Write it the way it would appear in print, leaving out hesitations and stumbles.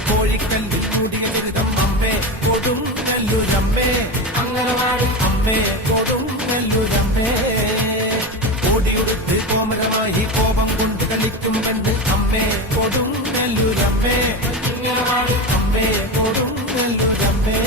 കോഴിക്കല്ലിൽ മൂടിയ ദുരിതം അമ്മേ കൊടുങ്ങല്ലൂരമ്മേ, അംഗനവാടി അമ്മേ കൊടുങ്ങല്ലൂരമ്മേ. ഓടിയുടുത്ത് കോമരമായി കോപം കൊണ്ട് കളിക്കും പെണ്ണ് അമ്മേ കൊടുങ്ങല്ലൂരമ്മേ, അംഗനവാടി അമ്മേ കൊടുങ്ങല്ലൂരമ്മേ.